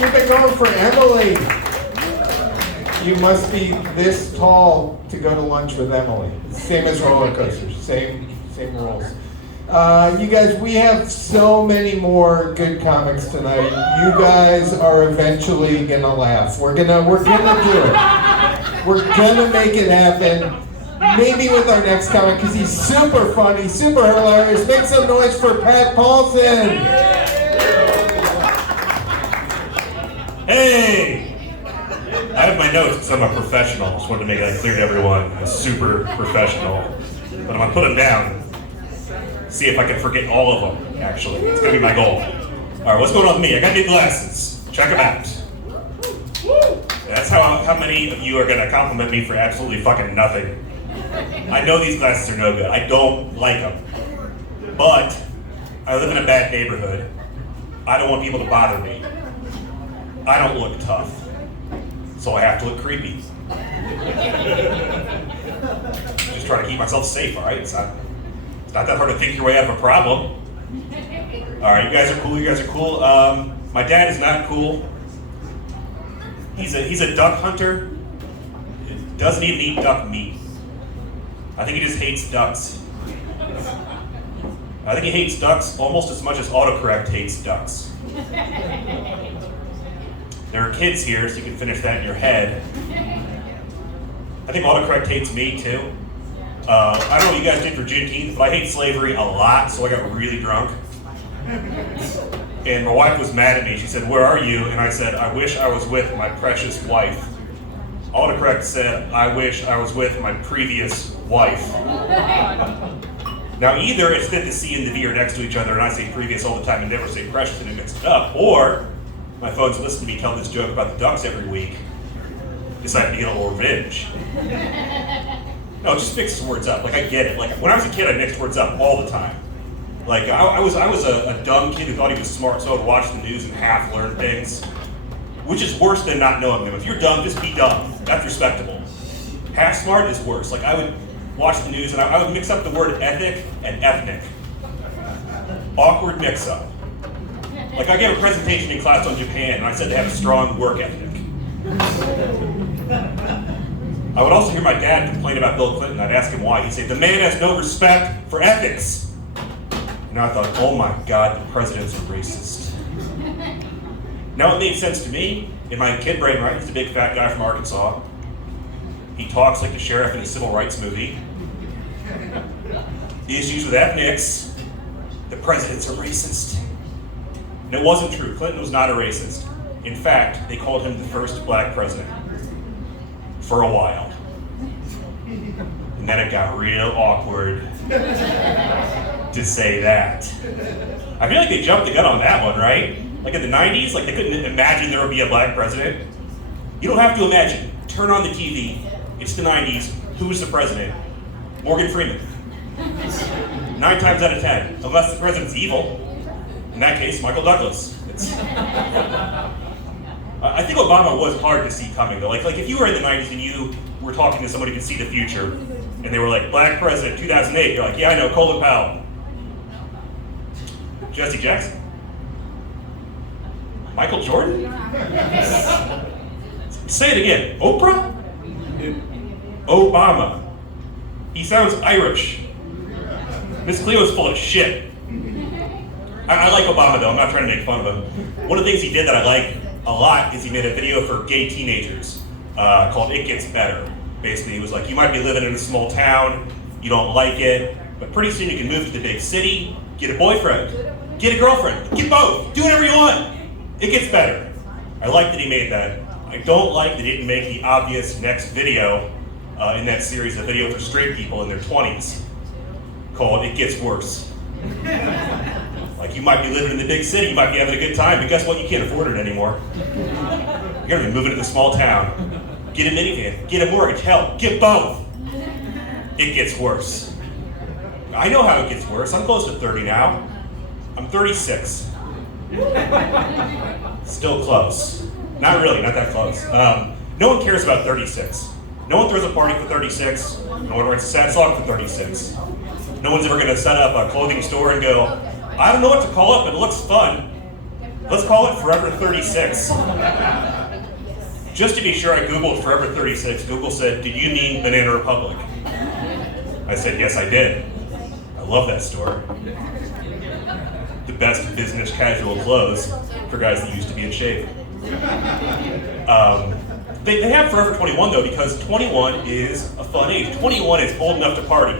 Keep it going for Emily. You must be this tall to go to lunch with Emily. Same as roller coasters, same rules. You guys, we have so many more good comics tonight. You guys are eventually gonna laugh. We're gonna do it. We're gonna make it happen. Maybe with our next comic, because he's super funny, super hilarious. Make some noise for Pat Paulson. Hey! I have my notes because I'm a professional. Just wanted to make that clear to everyone. I'm a super professional. But I'm going to put them down. See if I can forget all of them, actually. It's going to be my goal. All right, what's going on with me? I got new glasses. Check them out. That's how many of you are going to compliment me for absolutely fucking nothing. I know these glasses are no good. I don't like them. But I live in a bad neighborhood. I don't want people to bother me. I don't look tough. So I have to look creepy. Just trying to keep myself safe, all right? It's not that hard to think your way out of a problem. All right, you guys are cool. My dad is not cool. He's a duck hunter. Doesn't even eat duck meat. I think he just hates ducks. I think he hates ducks almost as much as autocorrect hates ducks. There are kids here, so you can finish that in your head. I think autocorrect hates me too. I don't know what you guys did for Juneteenth, but I hate slavery a lot, so I got really drunk. And my wife was mad at me. She said, "Where are you?" And I said, "I wish I was with my precious wife." Autocorrect said, "I wish I was with my previous wife." Now either it's that the C and the V are next to each other and I say previous all the time and never say precious and it mixed it up, or my folks listen to me tell this joke about the ducks every week, decided to get a little revenge. No, just mix words up. Like, I get it. Like, when I was a kid, I mixed words up all the time. Like, I was a dumb kid who thought he was smart, so I would watch the news and half learn things, which is worse than not knowing them. If you're dumb, just be dumb. That's respectable. Half smart is worse. Like, I would watch the news and I would mix up the word ethic and ethnic. Awkward mix-up. Like, I gave a presentation in class on Japan, and I said they have a strong work ethic. I would also hear my dad complain about Bill Clinton. I'd ask him why. He'd say, "The man has no respect for ethics." And I thought, oh my God, the president's a racist. Now it made sense to me, in my kid brain, right? He's a big fat guy from Arkansas. He talks like the sheriff in a civil rights movie. The issues with ethnics, the president's a racist. And it wasn't true. Clinton was not a racist. In fact, they called him the first black president for a while. And then it got real awkward to say that. I feel like they jumped the gun on that one, right? Like in the 90s, like they couldn't imagine there would be a black president. You don't have to imagine. Turn on the TV. It's the 90s. Who's the president? Morgan Freeman. 9 times out of 10, unless the president's evil. In that case, Michael Douglas. I think Obama was hard to see coming, though. Like if you were in the 90s and you were talking to somebody who could see the future, and they were like, "Black president, 2008, you're like, "Yeah, I know, Colin Powell." Jesse Jackson? Michael Jordan? Say it again. Oprah? Obama. He sounds Irish. Miss Cleo's full of shit. I like Obama, though. I'm not trying to make fun of him. One of the things he did that I like a lot is he made a video for gay teenagers called "It Gets Better." Basically, he was like, you might be living in a small town, you don't like it, but pretty soon you can move to the big city, get a boyfriend, get a girlfriend, get both, do whatever you want. It gets better. I like that he made that. I don't like that he didn't make the obvious next video in that series, a video for straight people in their 20s, called "It Gets Worse." Like, you might be living in the big city, you might be having a good time, but guess what? You can't afford it anymore. You're gonna be moving to the small town. Get a minivan, get a mortgage, hell, get both. It gets worse. I know how it gets worse. I'm close to 30 now. I'm 36. Still close. Not really, not that close. No one cares about 36. No one throws a party for 36. No one writes a sad song for 36. No one's ever gonna set up a clothing store and go, "I don't know what to call it, but it looks fun. Let's call it Forever 36. Just to be sure, I Googled Forever 36. Google said, "Did you mean Banana Republic?" I said, "Yes, I did. I love that store. The best business casual clothes for guys that used to be in shape." They have Forever 21 though, because 21 is a fun age. 21 is old enough to party.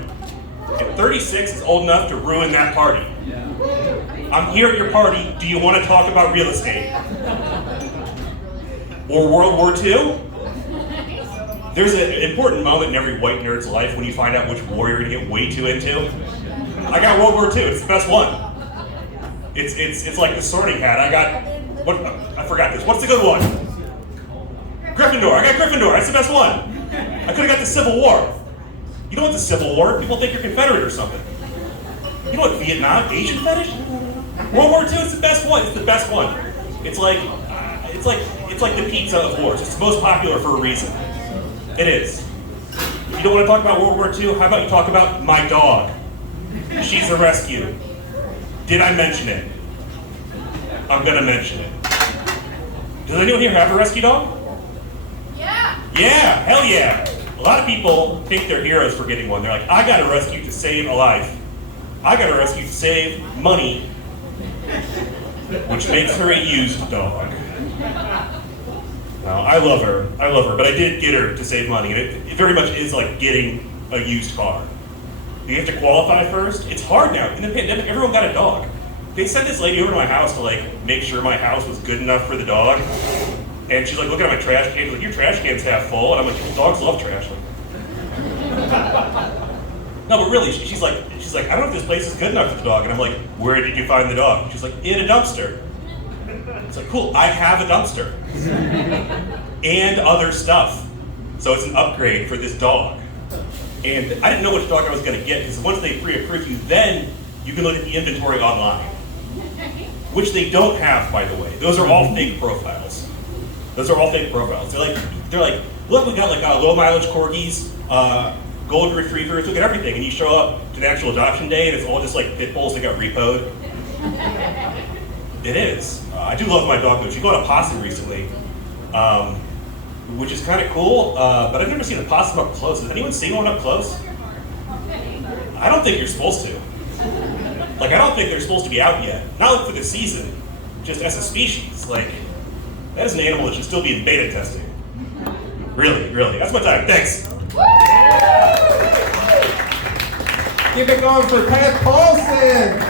And 36 is old enough to ruin that party. I'm here at your party. Do you want to talk about real estate? Or World War II? There's an important moment in every white nerd's life when you find out which war you're going to get way too into. I got World War II. It's the best one. It's like the Sorting Hat. I forgot this. What's the good one? Gryffindor. I got Gryffindor. That's the best one. I could have got the Civil War. You know what the Civil War? People think you're Confederate or something. You know what Vietnam? Asian fetish? World War II is the best one. It's the best one. It's like the pizza of wars. It's the most popular for a reason. It is. If you don't want to talk about World War II, how about you talk about my dog? She's a rescue. Did I mention it? I'm gonna mention it. Does anyone here have a rescue dog? Yeah, hell yeah. A lot of people think they're heroes for getting one. They're like, I got a rescue to save a life. I got a rescue to save money, which makes her a used dog. I love her, but I did get her to save money, and it very much is like getting a used car. You have to qualify first. It's hard now. In the pandemic, everyone got a dog. They sent this lady over to my house to make sure my house was good enough for the dog. And she's like looking at my trash can. She's like, "Your trash can's half full." And I'm like, "Dogs love trash." No, but really, she's like, "I don't know if this place is good enough for the dog." And I'm like, "Where did you find the dog?" She's like, "In a dumpster." It's like, cool, I have a dumpster. And other stuff. So it's an upgrade for this dog. And I didn't know which dog I was gonna get, because once they pre-approve you, then you can look at the inventory online. Which they don't have, by the way. Those are all fake profiles. They're like, look, we got low mileage corgis, golden retrievers, look at everything. And you show up to the actual adoption day and it's all just like pit bulls that got repoed. It is. I do love my dog though. She got a possum recently, which is kind of cool, but I've never seen a possum up close. Has anyone seen one up close? I don't think you're supposed to. I don't think they're supposed to be out yet. Not for the season, just as a species. That is an animal that should still be in beta testing. Really, really. That's my time. Thanks. Keep it going for Pat Paulson.